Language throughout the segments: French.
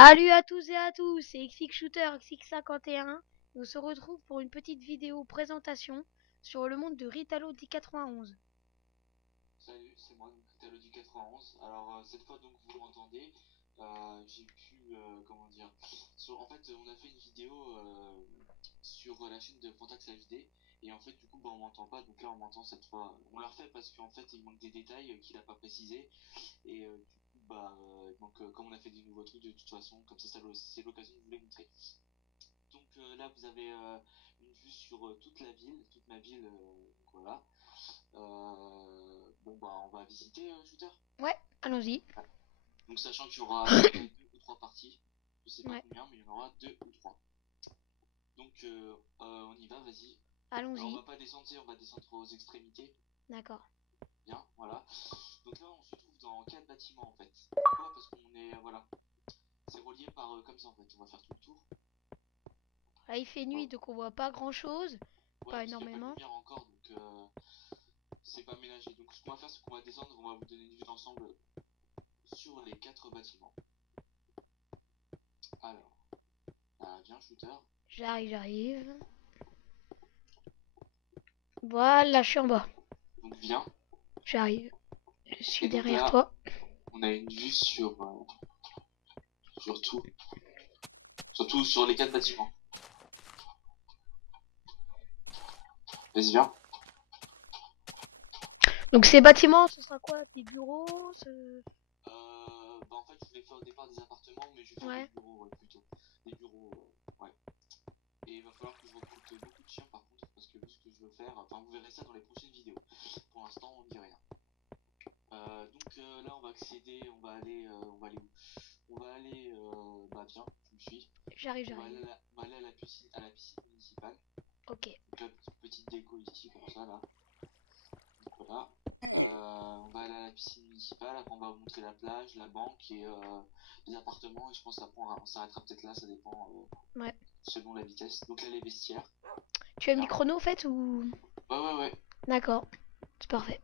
Salut à tous et à tous, c'est XX Shooter XX51. On se retrouve pour une petite vidéo présentation sur le monde de Ritalo D91. Salut, c'est moi, donc Italo du 91. Alors cette fois donc vous m'entendez, j'ai pu comment dire, en fait on a fait une vidéo sur la chaîne de Fantax HD et en fait du coup bah on m'entend pas, donc là on m'entend cette fois. On l'a refait parce qu'en fait il manque des détails qu'il a pas précisé et du coup bah donc comme on a fait des nouveaux trucs de toute façon, comme ça c'est l'occasion de vous les montrer. Donc là vous avez une vue sur toute la ville, toute ma ville, donc voilà. Bon bah on va visiter Shooter. Ouais, allons-y. Ouais. Donc sachant qu'il y aura à peu près deux ou trois parties, je sais pas Ouais, combien, mais il y en aura deux ou trois. Donc on y va, vas-y. Alors on allons-y. va pas descendre, on va descendre aux extrémités. D'accord. Bien, voilà. Donc là on se trouve dans quatre bâtiments en fait. Pourquoi? Parce qu'on est voilà, c'est relié par comme ça en fait. On va faire tout le tour. Là, il fait nuit, Voilà. donc on voit pas grand-chose. Ouais, Pas parce qu'il n'y a pas de énormément. lumière encore, donc c'est pas ménagé. Donc ce qu'on va faire, c'est qu'on va descendre, on va vous donner une vue d'ensemble sur les quatre bâtiments. Alors, viens Shooter. J'arrive. Voilà, je suis en bas. Donc viens. J'arrive. Je suis Et donc derrière là, toi. on a une vue sur tout, surtout sur les quatre bâtiments. Vas-y, viens. Donc ces bâtiments, ce sera quoi? Des bureaux Bah en fait, je voulais faire au départ des appartements, mais je vais faire des Ouais. bureaux, ouais, plutôt. Des bureaux, ouais. Et il va falloir que je recrute beaucoup de chiens par contre, parce que vu ce que je veux faire, enfin vous verrez ça dans les prochaines vidéos. Pour l'instant, on ne dit rien. Donc là, on va accéder, on va aller où? On va aller, bah viens, tu me suis. J'arrive, On va aller à la piscine municipale. Ok. Donc là, petite déco ici, comme ça, là. Voilà. On va aller à la piscine municipale, après on va vous montrer la plage, la banque et les appartements. Et je pense qu'après on s'arrêtera peut-être là, ça dépend Ouais. selon la vitesse. Donc là, les vestiaires. Tu as mis Bien. chrono en fait ou... Ouais, ouais, ouais. D'accord. C'est parfait.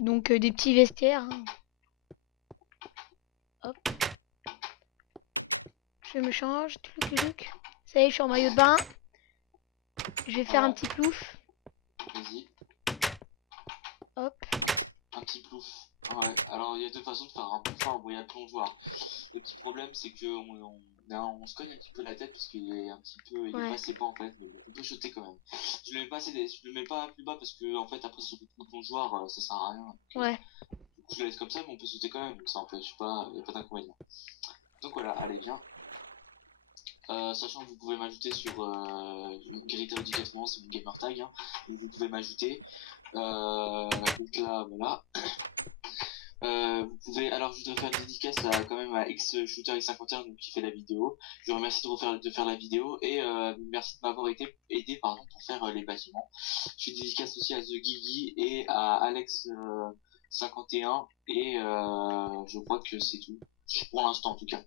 Donc des petits vestiaires, hein. Hop, je me change. Ça y est, je suis en maillot de bain. Je vais faire un Voilà. petit plouf. Vas-y. Hop. Un petit plouf. Ouais. Alors il y a deux façons de faire un plouf, un brouillard plongeoir. Le petit problème, c'est que on se cogne un petit peu la tête parce qu'il est un petit peu, il est pas Ouais. assez bas en fait, mais bon, on peut sauter quand même. Je le mets pas plus bas parce que en fait après sur le plongeoir, ça sert à rien. Donc, Ouais. du coup, je le laisse comme ça, mais on peut sauter quand même, donc ça empêche pas, il n'y a pas d'inconvénient. Donc voilà, allez, viens. Sachant que vous pouvez m'ajouter sur Greta Audi 80, c'est mon gamer tag, hein, donc vous pouvez m'ajouter. Donc là, voilà. Vous pouvez, alors je voudrais faire une dédicace à, quand même à X Shooter X51 donc, qui fait la vidéo. Je vous remercie de faire la vidéo et merci de m'avoir aidé pardon, pour faire les bâtiments. Je fais dédicace aussi à The Gigi et à Alex 51 et je crois que c'est tout. Pour l'instant en tout cas.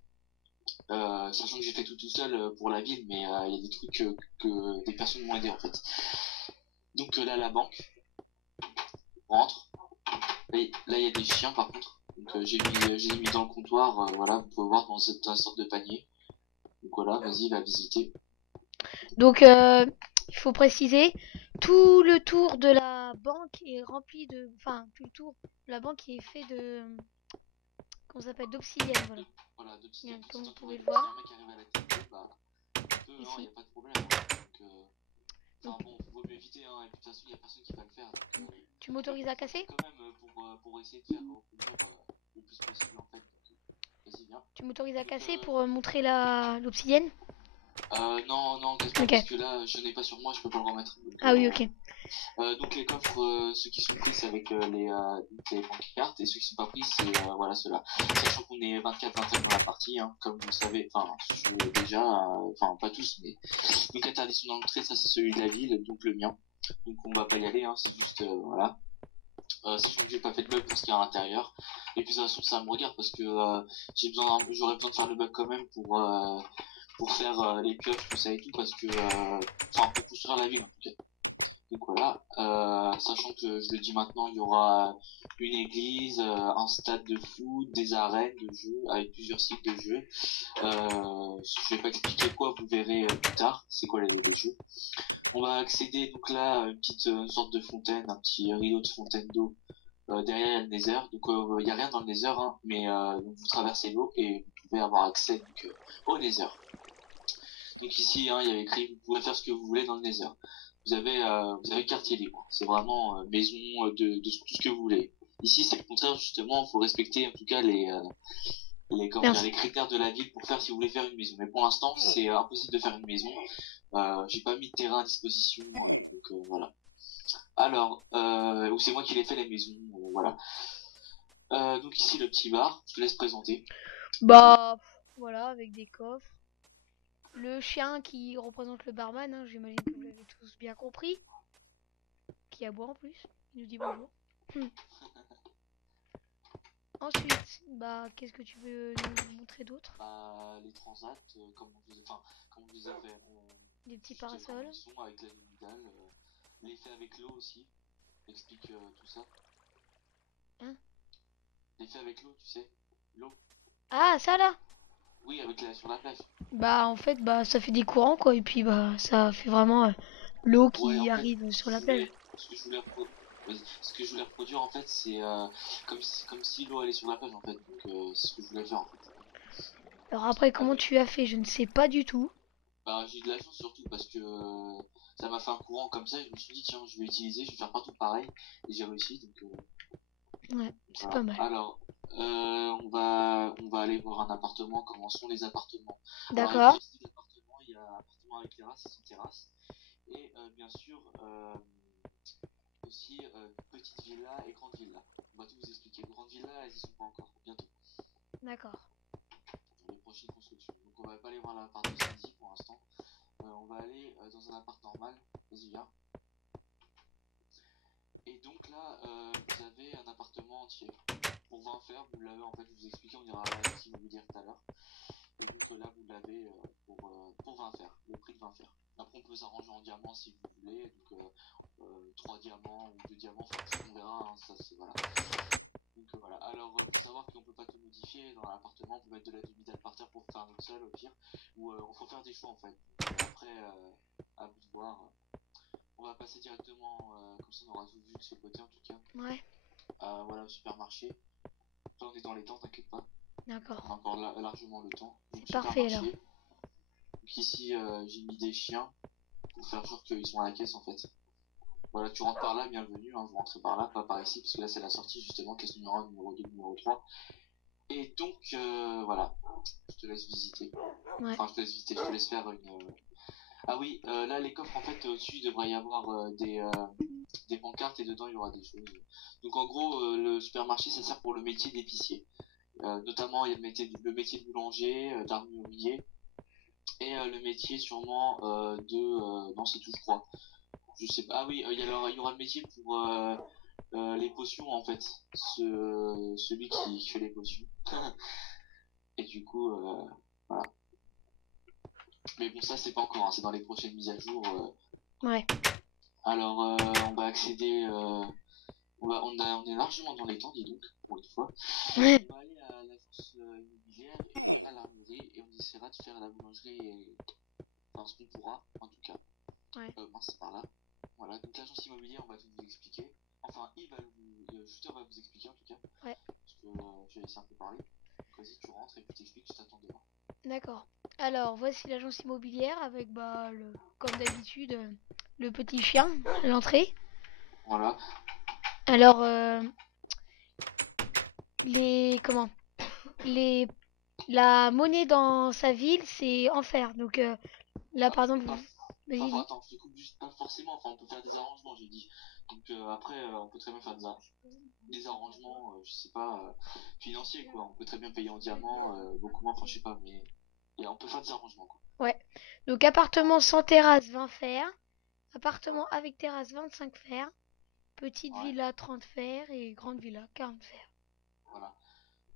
Sachant que j'ai fait tout seul pour la ville, mais il y a des trucs que des personnes m'ont aidé en fait. Donc là la banque, on rentre. Là il y a des chiens par contre. Donc j'ai mis dans le comptoir, voilà, vous pouvez voir dans cette sorte de panier. Donc voilà, vas-y, va visiter. Donc il faut préciser, tout le tour de la banque est rempli de... Enfin, tout le tour de la banque est fait de... Comment ça s'appelle? D'obsidienne, voilà. Voilà, de petites, Bien, tout comme est vous entouré. pouvez le Donc si un voir, mec arrive à la tête, bah, il peut, hein, y ici. a pas de problème. Hein. Donc, Donc enfin bon, vaut mieux éviter, hein, et puis de toute façon, il y a personne qui va le faire. Donc, tu mais m'autorises à j'en fais casser? quand même pour essayer de faire reproduire le plus possible en fait. Donc, vas-y, viens. Tu m'autorises à Donc, casser pour montrer la l'obsidienne? non, non, casse pas Ok. parce que là, je n'ai pas sur moi, je peux pas le remettre. Ah oui, ok. Donc les coffres, ceux qui sont pris, c'est avec les pancartes, et ceux qui sont pas pris, c'est voilà ceux-là. Sachant qu'on est 24-25 dans la partie, hein, comme vous le savez, enfin déjà, enfin pas tous, mais donc interdiction d'entrée, ça c'est celui de la ville, donc le mien. Donc on va pas y aller, hein, c'est juste voilà. Sachant que j'ai pas fait de bug pour ce qui est à l'intérieur. Et puis de toute façon ça me regarde parce que j'aurais besoin de faire le bug quand même pour faire les pioches, tout ça et tout, parce que enfin pour construire la ville en tout cas. Donc voilà, sachant que je le dis maintenant, il y aura une église, un stade de foot, des arènes de jeu avec plusieurs sites de jeu. Je vais pas expliquer quoi, vous verrez plus tard, c'est quoi les jeux. On va accéder donc là à une petite une sorte de fontaine, un petit rideau de fontaine d'eau. Derrière il y a le Nether, donc il y a rien dans le Nether, hein, mais donc vous traversez l'eau et vous pouvez avoir accès donc, au Nether. Donc ici, hein, il y avait écrit, vous pouvez faire ce que vous voulez dans le Nether. Vous avez quartier libre. C'est vraiment maison de tout ce que vous voulez. Ici, c'est le contraire justement. Il faut respecter en tout cas comment dire, Merci. les critères de la ville pour faire si vous voulez faire une maison. Mais pour l'instant, c'est impossible de faire une maison. J'ai pas mis de terrain à disposition, donc voilà. Alors, ou c'est moi qui l'ai fait les maisons, voilà. Donc ici le petit bar. Je te laisse présenter. Bah, voilà, avec des coffres. Le chien qui représente le barman, hein, j'imagine que vous l'avez tous bien compris. Qui aboie en plus. Il nous dit bonjour. Ensuite, bah, qu'est-ce que tu veux nous montrer d'autre? Les transats, comme je vous ai fait, Des petits juste comment parasols. ils sont avec la Lumidal, l'effet avec l'eau aussi, explique tout ça. Hein? L'effet avec l'eau, tu sais, l'eau. Ah, ça là! Oui, avec sur la plage. Bah, en fait, bah, ça fait des courants, quoi. Et puis, bah, ça fait vraiment l'eau Ouais, qui en fait, arrive sur la plage. ce que je voulais reproduire en fait, c'est comme si l'eau allait sur la plage en fait. Donc c'est ce que je voulais faire en fait. Alors après, Ah comment oui. tu as fait? Je ne sais pas du tout. Bah j'ai eu de la chance surtout parce que ça m'a fait un courant comme ça. Et je me suis dit tiens, je vais utiliser, je vais faire partout pareil et j'ai réussi. Donc Ouais, c'est pas voilà. mal. Alors, on va aller voir un appartement. Comment sont les appartements? Alors, il y a D'accord. plusieurs styles d'appartements. Il y a appartement avec terrasse et sans terrasse. Et bien sûr, aussi petite villa et grande villa. On va tout vous expliquer. Grande villa, elles y sont pas encore. Bientôt. D'accord. Dans les prochaines constructions. Donc, on va pas aller voir l'appart de Cindy pour l'instant. On va aller dans un appart normal. Vas-y, viens. Et donc là, vous avez un appartement entier. Pour 20 fers, vous l'avez en fait, je vous expliquais, on ira à la immobilière tout à l'heure. Et donc là, vous l'avez pour 20 fers, le prix de 20 fers. Après, on peut s'arranger en diamant si vous voulez. Donc 3 diamants ou 2 diamants, enfin, on verra, hein, ça c'est voilà. Donc voilà. Alors, faut savoir qu'on peut pas tout modifier dans l'appartement, on peut mettre de la demi-dalle par terre pour faire notre seul au pire. Ou faut faire des choix en fait. Après, à vous de voir. On va passer directement, comme ça on aura tout vu de ce côté en tout cas. Ouais, Voilà, au supermarché. Là, on est dans les temps, t'inquiète pas. On a d'accord. encore largement le temps. Donc, C'est parfait alors. supermarché. Donc, ici, j'ai mis des chiens pour faire genre qu'ils sont à la caisse en fait. Voilà, tu rentres par là, bienvenue. Hein, vous rentrez par là, pas par ici, parce que là, c'est la sortie justement, caisse numéro 1, numéro 2, numéro 3. Et donc, voilà, je te laisse visiter. Ouais. Enfin, je te laisse visiter, je te laisse faire une. Ah oui, là, les coffres en fait, au-dessus, il devrait y avoir des pancartes et dedans, il y aura des choses. Donc, en gros, le supermarché, ça sert pour le métier d'épicier. Notamment, il y a le métier de boulanger, d'armurier, et le métier sûrement non, c'est tout, je crois. Je sais pas. Ah oui, il y aura le métier pour les potions, en fait. Celui qui fait les potions. Et du coup, voilà. Mais bon, ça, c'est pas encore, hein, c'est dans les prochaines mises à jour. Ouais. Alors, on va accéder. On est largement dans les temps, dis donc, pour une fois. On va aller à l'agence immobilière et on ira à l'armurerie et on essaiera de faire la boulangerie et enfin ce qu'on pourra en tout cas. Ouais. Mince, c'est par là. Voilà, donc l'agence immobilière on va tout vous expliquer. Enfin le shooter va vous expliquer en tout cas. Ouais. Parce que je vais laisser un peu parler. Donc vas-y tu rentres et puis t'expliques, je t'attends devant. D'accord. Alors, voici l'agence immobilière avec, bah, comme d'habitude, le petit chien à l'entrée. Voilà. Alors, comment? Les, la monnaie dans sa ville, c'est en fer. Donc, là, Ah, par exemple, pas, vas-y, dis. attends, je te coupe juste pas forcément, enfin on peut faire des arrangements j'ai dit. Donc après on peut très bien faire des arrangements, je sais pas, financiers quoi. On peut très bien payer en diamant, beaucoup moins, enfin je sais pas, mais on peut faire des arrangements quoi. Ouais. Donc, appartement sans terrasse, 20 fers. Appartement avec terrasse, 25 fers. Petite Ouais, villa, 30 fers. Et grande villa, 40 fers. voilà.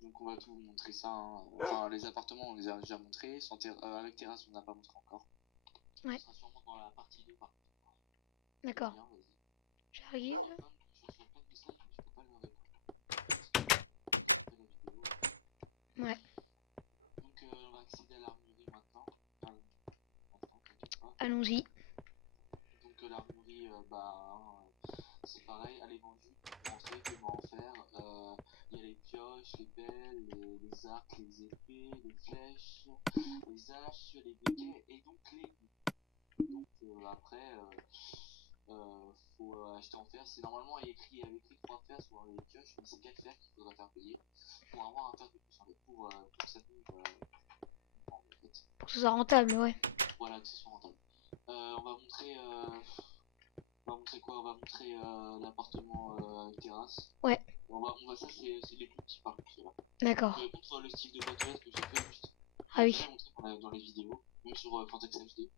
Donc on va tout vous montrer ça, hein. Enfin les appartements on les a déjà montrés, avec terrasse on n'a pas montré encore. Ce Ouais. sera sûrement dans la partie 2 par contre. D'accord. Bien, vas-y. J'arrive. Je reçois plein de messages, mais je peux pas leur répondre. Parce que j'ai commenté la vidéo. Ouais. Donc on va accéder à l'armurerie maintenant. Enfin, maintenant, t'inquiète pas. Allons-y. Donc l'armurerie, c'est pareil, elle est vendue. Pour rentrer, comment en faire. Il y a les pioches, les pelles, les arcs, les épées, les flèches, les haches, les briquets et donc les goûts. Donc après, faut acheter en fer. C'est normalement il y avait écrit 3 fers sur les pioches, mais c'est 4 fers qu'il faudra faire payer pour avoir un fer de plus en fait, pour que ça tombe en fait. Pour que ce soit rentable, ouais. Voilà, que ce soit rentable. On va montrer. On va montrer quoi? On va montrer l'appartement avec terrasse. Ouais. Ça c'est les plus petits par contre ceux-là. D'accord. Montre le style de boîte aux lettres que j'ai fait juste. Ah oui. Jamais montré dans les vidéos, même sur Fantex HD.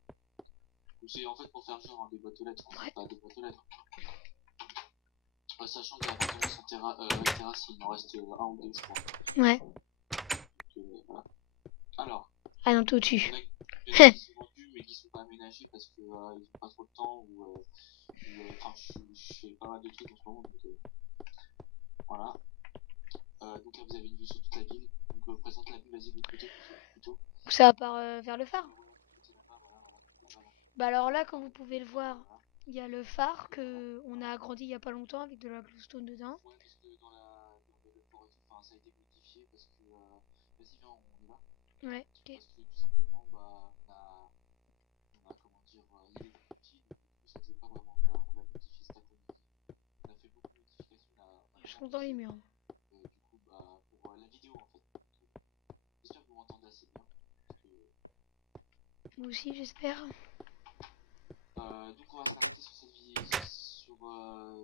C'est en fait pour faire genre des boîtes aux lettres, hein, Ouais. pas des boîtes aux lettres. Sachant que l'appartement sans avec terrasse, il en reste un ou deux, je crois. Ouais. Donc, voilà. Alors, Ah non, tout au-dessus. il y en a qui sont vendus mais qui sont pas aménagés parce que ils ont pas trop de temps ou enfin je fais pas mal de trucs en ce moment donc voilà. Donc là vous avez une vue sur toute la ville. Donc présente la ville, vas-y de l'autre côté plutôt. Ça part vers le phare. Là-bas. Bah alors là, comme vous pouvez le voir, il y a le phare que on a agrandi il y a pas longtemps avec de la glowstone dedans. Ouais, parce que dans le port et tout, enfin, ça a été modifié parce que. Vas-y, viens, on y va. Ouais. Ok. Parce que tout simplement, comment dire, il était petit, donc du coup, ça faisait pas vraiment ça. On l'a modifié cet après-midi. On a fait beaucoup de modifications là. Je rentre dans les murs. Du coup, pour la vidéo en fait. J'espère que vous m'entendez assez bien. Parce que, Moi aussi, j'espère. donc, on va s'arrêter sur cette vidéo,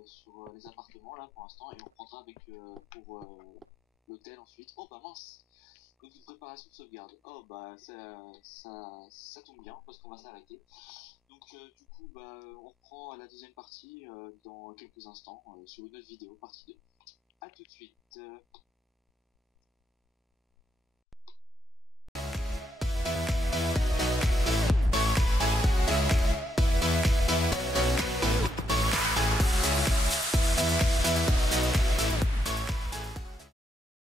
sur les appartements là pour l'instant, et on reprendra avec pour l'hôtel ensuite. Oh bah mince! Donc une préparation de sauvegarde. Oh bah ça tombe bien parce qu'on va s'arrêter. Donc du coup on reprend la deuxième partie dans quelques instants sur une autre vidéo, partie 2. A tout de suite.